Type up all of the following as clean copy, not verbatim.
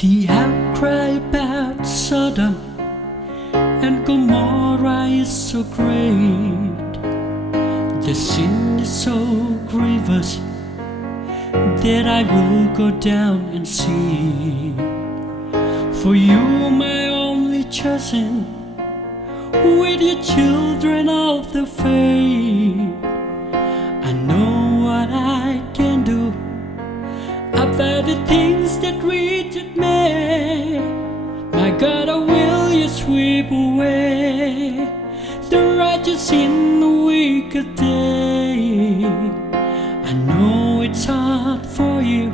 The outcry about Sodom and Gomorrah is so great. The sin is so grievous that I will go down and see. For you, my only chosen, with your children of the faith, I know what I can do about the things that reject me. My God, I will you sweep away the righteous in the wicked day. I know it's hard for you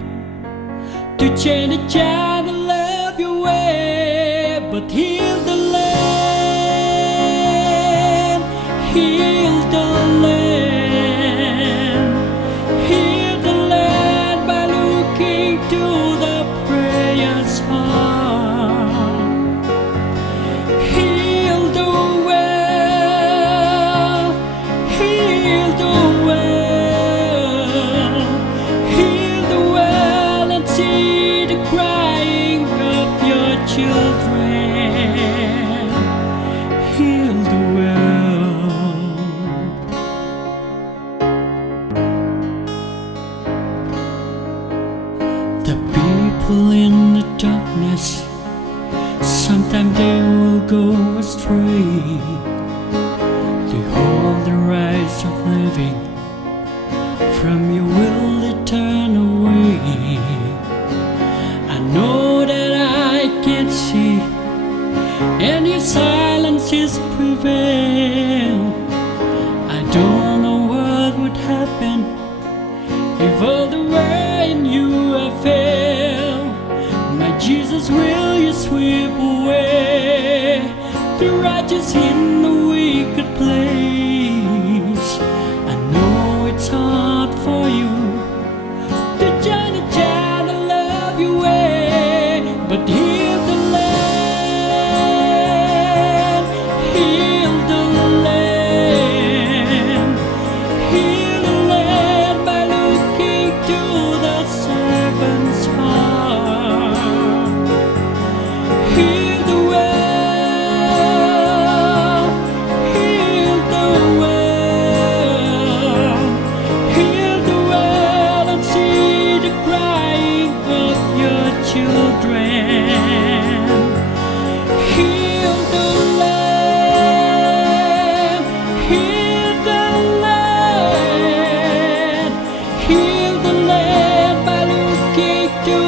to change a child and love your way, but heal the land, heal the land, heal the land by looking to the prayer's heart. Heal the well, heal the well, heal the well, and see the crying of your children. Heal the well. The people in the darkness, sometimes they will go astray. They hold the rights of living, from your will they turn away. I know that I can't see, and your silence is prevailed. I don't know what would happen if all the way in you I fail. My Jesus, will you sweep away the righteous in the wicked place? I know it's hard for you to join a child and love your way, but heal the land, heal the land, heal the land by looking to the servant's heart. Heal the well, heal the well, heal the well, and see the crying of your children. Heal the land, heal the land, heal the land by looking to